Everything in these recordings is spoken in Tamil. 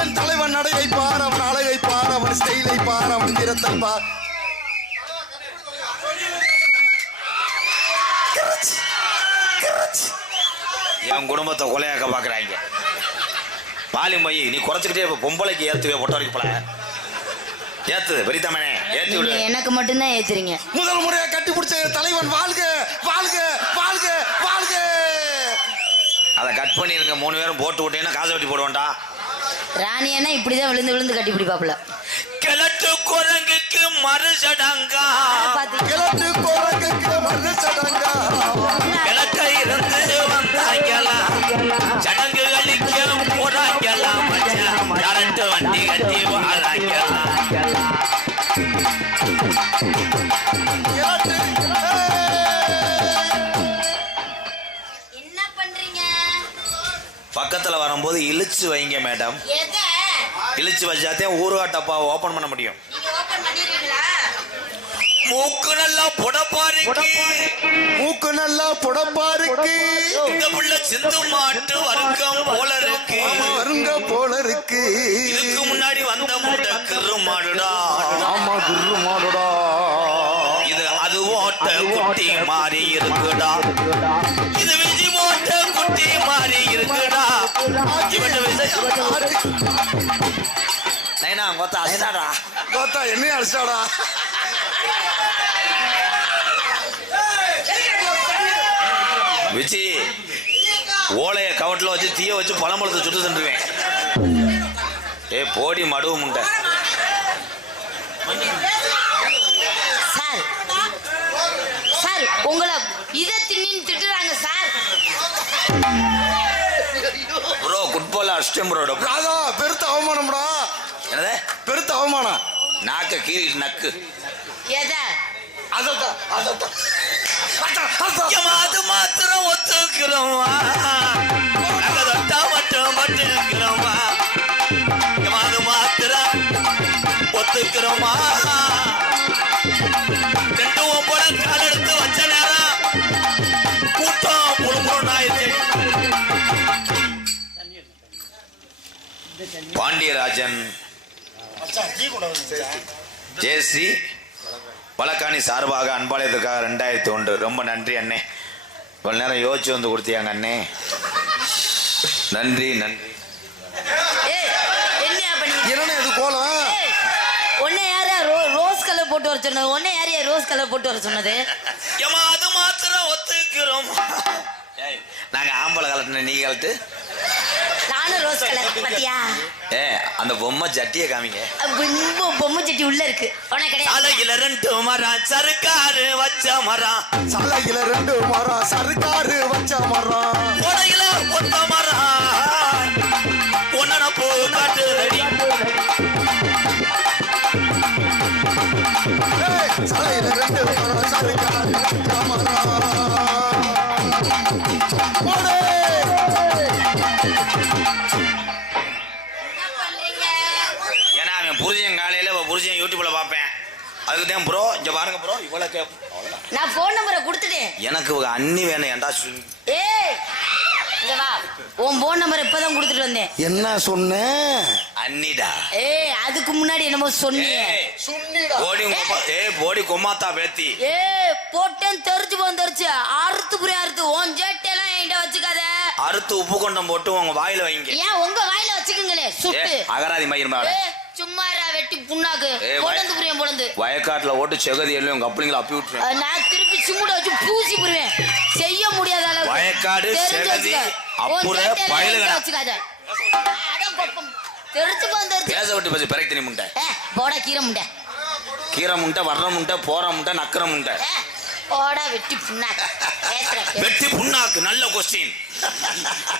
என் தலைவன் நடையை பார் அவன் அழகை பார் அவன் ஸ்டைலை பார் அவன் பார். கிரச். என் குடும்பத்தை கொலையாக்க பாக்குறாங்க. பாலியம் பைய நீ குறைச்சிக்கிட்டே இப்ப பொம்பளைக்கு ஏத்துவே பொட்ட வரைக்கும் போல? ஏத்து பெரியத்தமனே ஏத்தி விடு. எனக்கு மட்டும்தான் ஏத்துறீங்க. முதல் முறையா கட்டி பிடிச்ச தலைவன் வாழ்க வாழ்க வாழ்க வாழ்க. அதை கட் பண்ணிருங்க. மூணு பேரும் போட்டு விட்டீங்கன்னா காசை வெட்டி போடுவோம்டா. ராணியன்னா இப்படிதான் விழுந்து விழுந்து கட்டி பிடிப்பாப்புல. கிழட்டு குரங்குக்கு மறுசடங்கா பாத்து. கிழட்டு கோரங்குக்கு மறு சடங்கா? பக்கத்துல வரும்போது இழுச்சு வைங்க மேடம் எத? இழுச்சு வச்சாத்தே ஊருகா டப்பா ஓபன் பண்ண முடியும். நீங்க ஓபன் பண்ணிடுவீங்களா? மூக்கு நல்லா புடப்பா இருக்கு மூக்கு நல்லா புடப்பா இருக்கு இந்த புள்ள சிந்து மாட்டு வர்க்கம் போல இருக்கு. வருங்க போல இருக்கு. இதுக்கு முன்னாடி வந்த முட்டை கிரு மாடுடா. ஆமா குரு மாடுடா. இது அது ஓட்ட குட்டி மாறி இருக்குடா. இது நைனா கொத்தா அசாடா கோத்தா என்ன அடிச்சாடா? விஜி ஓலைய கவட்டில் வச்சு தீய வச்சு பழம்பழத்தை சுட்டு தண்டுவேன் ஏ போடி மடுவு முண்டை. குட்பால் அஷ்டம் ப்ரோட ராதா பெருத்த அவமானம்டா. என்னது? பெருத்த அவமானம். நாக்க கீறிட்டு நக்கு. எத? அதத்தான் அதத்தான். அது மாத்திரம் ஒத்துக்கிறோமா மட்டும் பட்டுக்கிறோமா அது மாத்திரம் ஒத்துக்கிறோமா ரெண்டும் போல கால் எடுத்து வச்ச பாண்டியராஜன் ஜேசி வழக்காணி சார்பாக அன்பாளையத்துக்காக ரெண்டாயிரத்தி ஒன்று. ரொம்ப நன்றி அண்ணே. இவ்வளவு நேரம் யோசிச்சு வந்து கொடுத்தியாங்க அண்ணே. நன்றி நன்றி. என்னண்ணே இது கோலம்? உன்னை யாரா ரோ ரோஸ் கலர் போட்டு வர சொன்னது? உன்னை யாரையா ரோஸ் கலர் போட்டு வர சொன்னது? ஏம்மா அது மாத்திரம் ஒத்துக்கிறோம் ஏய், நாங்க ஆம்பளை கலட்டின நீ கலட்டு நானும் ரோஸ் கலர் பாத்தியா? ஏ அந்த பொம்மை சட்டியை காமிங்க. ரொம்ப பொம்மை சட்டி உள்ள இருக்கு. உனக்கு கிடையாது. தலையில ரெண்டு மரம் சருக்காரு வச்ச மரம். சாலையில ரெண்டு மரம் சர்க்காரு வச்ச மரம். உடையில ஒத்த மரம். உன்னன பூ காட்டு ஏய், சாலையில ரெண்டு மரம் சர்க்காரு தான் ப்ரோ இங்க பாருங்க ப்ரோ இவ்வளவு கேப். நான் போன் நம்பரை கொடுத்துட்டேன். எனக்கு அண்ணி வேணும். ஏன்டா சு- ஏய் இங்க வா. உன் போன் நம்பர் இப்பதான் கொடுத்துட்டு வந்தேன். என்ன சொன்ன? அண்ணிடா. ஏய் அதுக்கு முன்னாடி என்னமோ சொன்னியே. ஏய், சுண்ணிடா. போடி கொம்மா ஏய் போடி கொம்மாத்தா பேத்தி. ஏய் போட்டேன் தெரிச்சு போன் தெரிச்சு அறுத்து புரிய அறுத்து. உன் ஜேட்டெல்லாம் என்கிட்ட வச்சுக்காத. அறுத்து உப்பு கொண்டம் போட்டு உங்க வாயில வைங்க. ஏன் உங்க வாயில வச்சுக்கோங்களே சுட்டு. அகராதி மயிர் மேல. ஏய் புண்ணாக்கு பொழந்து புரியும் பொழந்து வயக்காட்டுல ஓட்டு செகதி எல்லாம் உங்க அப்படிங்களா அப்பி விட்டுருவேன். நான் திருப்பி சிமுட வச்சு பூசி புரிவேன் செய்ய முடியாத அளவுக்கு. வயக்காடு, செகதி, அப்புற, பயலுகடா. வச்சுக்காத. தெரிச்சு தெரிச்சு பேச விட்டு பேச பிறகு முண்டை போடா கீரை முண்டை. கீரை முண்டை வர்ற முண்டை போற முண்டை நக்கிற முண்டை. போடா வெட்டி புண்ணாக்கு. வெட்டி புண்ணாக்கு நல்ல கொஸ்டின்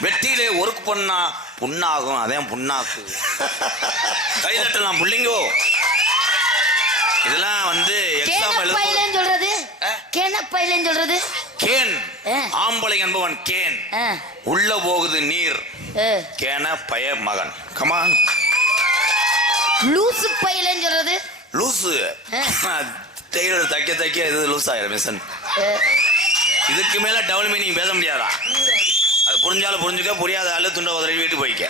வெட்டியிலே ஒர்க் பண்ணா புண்ணாகும் அதே புண்ணாக்கு. கை தட்டலாம் புள்ளிங்கோ. இதெல்லாம் வந்து எக்ஸாம் எழுத கேனப்பையிலன்னு சொல்றது? கேனப்பையிலன்னு சொல்றது? கேன். ஆம்பளை என்பவன் கேன். உள்ள போகுது நீர். கேன பய மகன். கமான் லூசு பையிலன்னு சொல்றது? லூசு. டெய்லர் தைக்க தைக்க இது லூஸ் ஆயிரும் மிஷன். இதுக்கு மேல டபுள் மீனிங் பேச முடியாதா? புரிஞ்சாலும் புரிஞ்சுக்க புரியாத ஆளு துண்ட உதறி வீட்டு போய்க்க.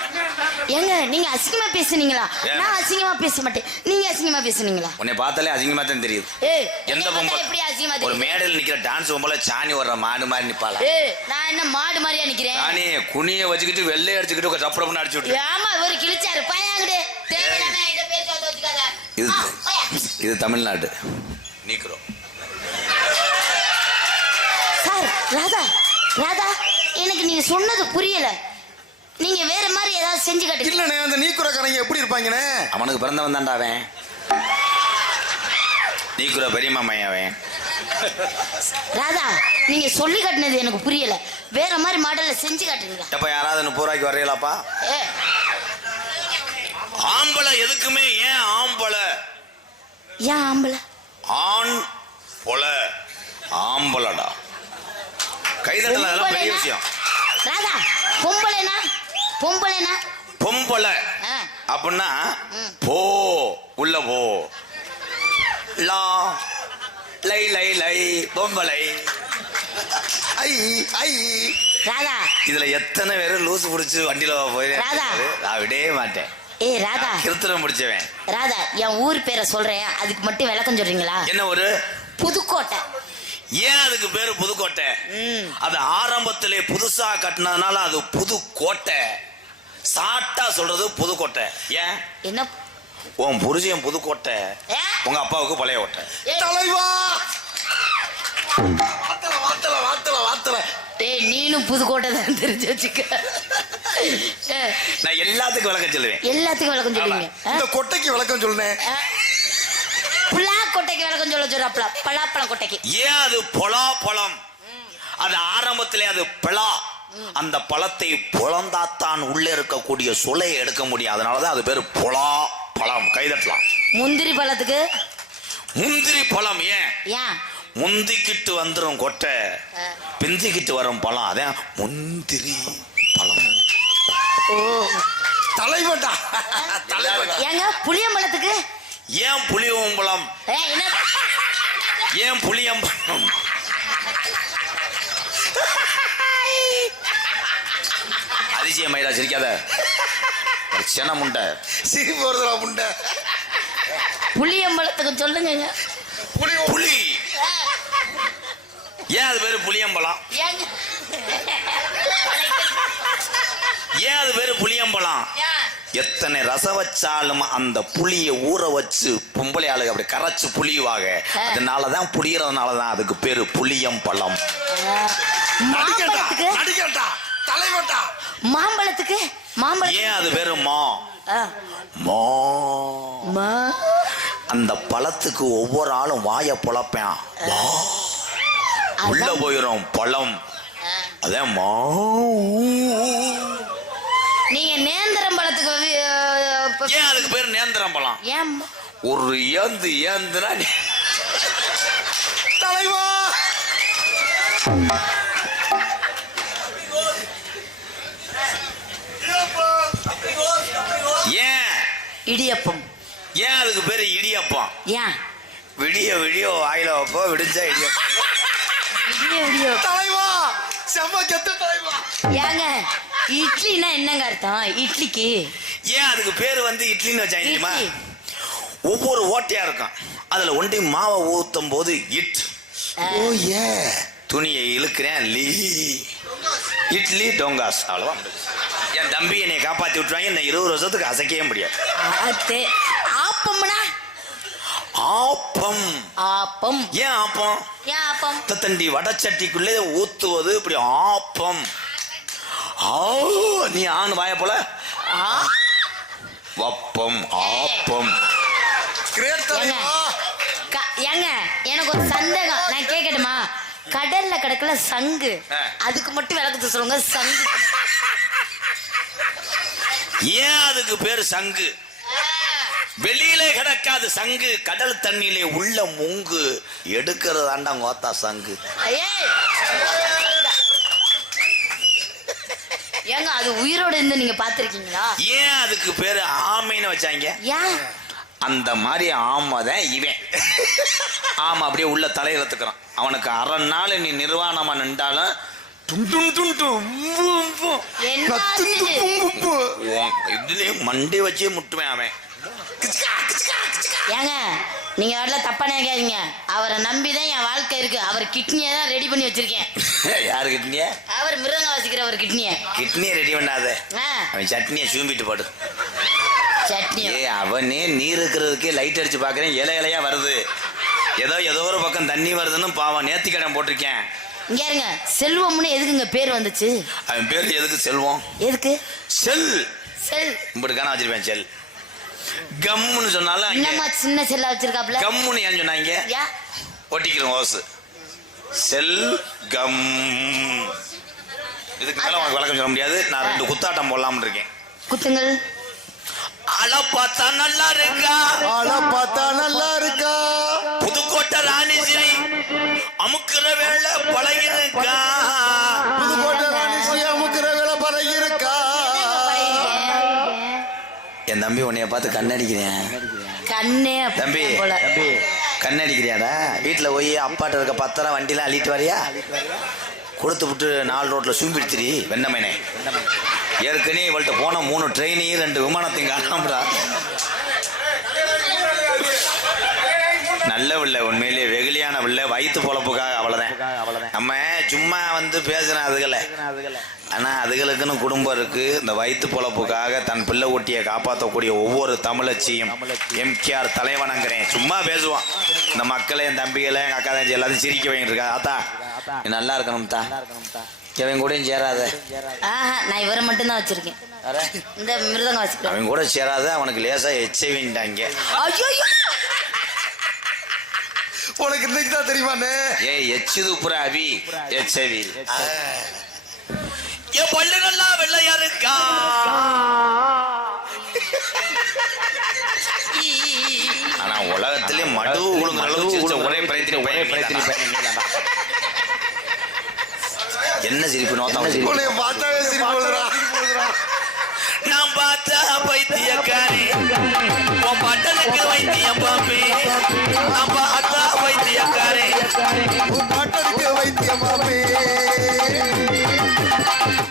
ஏங்க நீங்க அசிங்கமா பேசுனீங்களா? நான் அசிங்கமா பேச மாட்டேன். நீங்க அசிங்கமா பேசுனீங்களா? உன்னை பார்த்தாலே அசிங்கமா தான் தெரியுது. எந்த பொம்பளை ஒரு? மேடையில் நிக்கிற டான்ஸ் பொம்பளை சாணி வர்ற மாடு மாதிரி நிப்பாளா? நான் என்ன மாடு மாதிரியா நிக்கிறேன்? சாணி குனிய வச்சுக்கிட்டு வெள்ளை அடிச்சுக்கிட்டு டப்பு டப்புன்னு அடிச்சு விட்டு ஆமா ஒரு வந்து வச்சுக்காத. இது. இது தமிழ்நாடு. நீக்கிறோம். சார் ராதா ராதா. எனக்கு நீங்க சொன்னது புரியல. நீங்க வேற மாதிரி ஏதாவது செஞ்சு காட்டுங்க. இல்லண்ணே அந்த நீக்குறக்காரங்க எப்படி இருப்பாங்கண்ணே? அவனுக்கு பிறந்தவன் தான்டா அவன். நீக்குற பெரியம்மா மையன் அவன். ராதா நீங்க சொல்லி காட்டினது எனக்கு புரியல. வேற மாதிரி மாடல்ல செஞ்சு காட்டுறீங்களா? எப்ப யாராவது முப்பது ரூபாய்க்கு வரையலாப்பா? ஏ. ஆம்பளை எதுக்குமே ஏன் ஆம்பளை? ஏன் ஆம்பளை? ஆண் பொல ஆம்பளடா கைதட்டல அதெல்லாம் பெரிய பொம்பளைனா? விஷயம் ராதா பொம்பளைனா பொம்பளைனா? பொம்பளை. அப்படின்னா. போ உள்ள போ. லா லை லை லை பொம்பளை. ஐ ஐ. ராதா. இதுல எத்தனை பேர் லூசு புடிச்சு வண்டியில போய் ராதா. நான் விடவே மாட்டேன். ஏ ராதா. கிருத்திரம் முடிச்சவன் ராதா என் ஊர் பேரை சொல்றேன். அதுக்கு மட்டும் விளக்கம் சொல்றீங்களா? என்ன ஒரு புதுக்கோட்டை. ஏன் அதுக்கு பேரு புதுக்கோட்டை. அது ஆரம்பத்திலே புதுசா கட்டினதுனால அது புது கோட்டை சாட்டா சொல்றது புதுக்கோட்டை. ஏன்? என்ன? உன் புருஷன் புதுக்கோட்டை? உங்க அப்பாவுக்கு பழைய கோட்டை தலைவா! வாத்தல வாத்தல வாத்தல வாத்தல. டேய் நீனும் புதுக்கோட்டை தான் தெரிஞ்சு வச்சுக்க. நான் எல்லாத்துக்கும் விளக்கம் சொல்லுவேன். எல்லாத்துக்கும் விளக்கம் சொல்லுவீங்க? இந்த கொட்டைக்கு விளக்கம் சொல்லுனேன். கொட்டைக்கு விளக்கம் சொல்ல சொல்றாப்ல. பலாப்பழம் கொட்டைக்கு. ஏன் அது பொலா பழம்? அது ஆரம்பத்திலே அது பிளா. அந்த பழத்தை பொழந்தாத்தான் உள்ளே இருக்கக்கூடிய சுளையை எடுக்க முடியும். அதனாலதான் அது பேரு பொலா பழம். கைதட்டலாம் முந்திரி பழத்துக்கு? முந்திரி பழம் ஏன்? ஏன்? முந்திக்கிட்டு வந்துரும் கொட்டை. பிந்திக்கிட்டு வரும் பழம். அதான் முந்திரி பழம். ஓ. தலைவன்டா தலைவன்டா ஏங்க புளியம்பழத்துக்கு? ஏன் புளியம்பழம்? என்ன ஏன் புளியம்பழம் அதிசயம் மயிலா சிரிக்காத. ஒரு சென முண்டை. சிரிப்பு வருதுடா முண்டை. புளியம்பழத்துக்கு சொல்லுங்க புலி புலி ஏன் அது பேரு புளியம்பழம் ஏங்க. ஏன் அது பேரு புளியம்பழம் ஏன்? எத்தனை ரசம் வச்சாலும் அந்த புளிய ஊற வச்சு பொம்பளை ஆளுங்க அப்படி கரைச்சு புளியுவாங்க. அதனாலதான் புளியறதுனாலதான் அதுக்கு பேரு புளியம் பழம். மாம்பழத்துக்கு? மாம்பழம் ஏன் அது பேரு மா. மா. அந்த பழத்துக்கு ஒவ்வொரு ஆளும் வாய பொழப்பேன். உள்ள. போயிரும் பழம். ஆ. அதான் மா. நீங்க நேந்திரம் பழத்துக்கு ஏன் அதுக்கு பேரு நேந்திரம் பழம்? ஏன்? ஒரு ஏந்து ஏந்துனா தலைவா! ஏன்? இடியப்பம். ஏன் அதுக்கு பேரு இடியப்பம்? ஏன்? விடிய விடிய வாயில வைப்போ விடிஞ்சா இடியப்பம். இடிய இடிய. தலைவா! செம்ம கெத்த தலைவா! ஏங்க இட்லினா என்னங்க அர்த்தம்? இட்லிக்கு? ஏன் அதுக்கு பேரு வந்து இட்லின்னு வச்சாங்க தெரியுமா? ஒவ்வொரு ஓட்டையா இருக்கும். அதுல ஒண்டி மாவை ஊத்தும் போது இட். ஓ ஏ. துணியை இழுக்கிறேன் லீ. இட்லி டொங்காஸ். முடிஞ்சுச்சு. என் தம்பி என்னை காப்பாத்தி விட்டுருவாங்க. இந்த இருபது வருஷத்துக்கு அசைக்கவே முடியாது. ஆப்பம்னா? ஆப்பம். ஆப்பம். ஏன் ஆப்பம்? ஏன் ஆப்பம்? தண்டி வடச்சட்டிக்குள்ளே ஊத்துவது இப்படி ஆப்பம். நீ ஆண் வாய போல. வப்பம் ஆப்பம். ஏங்க எனக்கு ஒரு சந்தேகம். நான் கேட்கட்டுமா கடல்ல கிடக்கல சங்கு. அதுக்கு மட்டும் விளக்கத்தை சொல்லுங்க சங்கு. ஏன் அதுக்கு பேரு சங்கு? வெளியில கிடக்காது சங்கு கடல் தண்ணியிலே உள்ள முங்கு. எடுக்கிறதாண்டா கோத்தா சங்கு ஏய். ஏங்க அது உயிரோட இருந்து நீங்க பாத்திருக்கீங்களா ஏன் அதுக்கு பேரு ஆமைன்னு வச்சாங்க? ஏன்? அந்த மாதிரி ஆமை தான் இவன். ஆமா அப்படியே உள்ள தலையிறத்துக்கிறான் அவனுக்கு அரை நாள் நீ நிர்வாணமா நின்றாலும் இதுலயே மண்டை வச்சே முட்டுவேன் அவன். ஏங்க நீங்க வரல தப்பா நினைக்காதீங்க. அவரை நம்பி தான் என் வாழ்க்கை இருக்கு. அவர் கிட்னியை தான் ரெடி பண்ணி வச்சிருக்கேன். யாரு கிட்னிய? அவர் மிருதங்க வாசிக்கிற ஒரு கிட்னியை. கிட்னியை ரெடி பண்ணாத. ஆ, அவன் சட்னியை சூம்பிட்டு பாடு. சட்னி ஏ அவனே நீர் இருக்கிறதுக்கே லைட் அடிச்சு பாக்குறேன் இலை இலையா வருது. ஏதோ ஏதோ ஒரு பக்கம் தண்ணி வருதுன்னு பாவம் நேர்த்தி கடன் போட்டிருக்கேன். இங்க இருங்க. செல்வம்னு எதுக்குங்க பேர் வந்துச்சு? அவன் பேர் எதுக்கு செல்வம்? எதுக்கு? செல். செல். இப்படிக்கான வச்சிருப்பேன் செல். கம்முன்னு சொன்னாலும் என்னம்மா சின்ன செல்லா வச்சிருக்காப்ல கம்முன்னு ஏன் சொன்னாங்க? ஒட்டிக்கிறோம் ஓசு செல் கம். இதுக்கு மேல உனக்கு விளக்கம் சொல்ல முடியாது. நான் ரெண்டு குத்தாட்டம் போடலாம்னு இருக்கேன். குத்துங்கள். அழ பார்த்தா நல்லா இருக்கா? ஆளை பார்த்தா நல்லா இருக்கா? புதுக்கோட்டை ராணி ஸ்ரீ அமுக்குற வேலை பழகிருக்கா? தம்பி உன்னைய பார்த்து கண்ணடிக்கிறேன். கண்ணே தம்பி தம்பி கண்ணடிக்கிறியாடா? வீட்டுல போய் அப்பாட்ட இருக்க பத்திரம் வண்டிலாம் அள்ளிட்டு வரியா? கொடுத்து விட்டு நாலு ரோட்ல சூம்பிடுச்சிரி வெண்ணமேனே. ஏற்கனவே இவள்கிட்ட போன மூணு ட்ரெயினையும் ரெண்டு விமானத்தையும் காணாமடா. நல்ல பிள்ளை உண்மையிலேயே வெகுளியான பிள்ளை வயிற்று பொழப்புக்காக அவ்வளவுதான். நம்ம சும்மா வந்து பேசுறேன் அதுகளை. ஆனா அதுகளுக்குன்னு குடும்பம் இருக்கு. இந்த வயிற்று பொழப்புக்காக தன் பிள்ளை ஊட்டியை காப்பாற்றக்கூடிய ஒவ்வொரு தமிழச்சியும் எம்கேஆர் தலைவணங்குறேன். சும்மா பேசுவான் இந்த மக்களை என் தம்பிகளை எங்க அக்கா தங்கச்சி எல்லாத்தையும் சிரிக்க வைக்கிட்டு இருக்கா ஆத்தா நல்லா இருக்கணும் தா. இவன் கூடயும் சேராத. நான் இவரை மட்டும்தான் வச்சிருக்கேன். இந்த மிருதங்க வாசிக்கிறேன் அவன் கூட சேராத அவனுக்கு லேசா எச்சவின்ட்டாங்க உனக்கு இன்னைக்கு தான் தெரியுமாண்ணே ஏய் எச்சு துப்புற அவி எச்சவி. என் பல்லு நல்லா வெள்ளையா இருக்கா? ஆனா உலகத்திலே மடு உழுங்குற அளவுக்கு ஒரே பிரயத்தினி ஒரே பிரயத்தினி என்ன சிரிப்பு? நோத்தம் பார்த்தாவே சிரிப்பு பைத்தியக்காரி உன் பட்டனுக்கு வைத்தியம் பாம்பி. நம்ம அத்தா பைத்தியக்காரி உன் பட்டனுக்கு வைத்தியம் பாம்பி.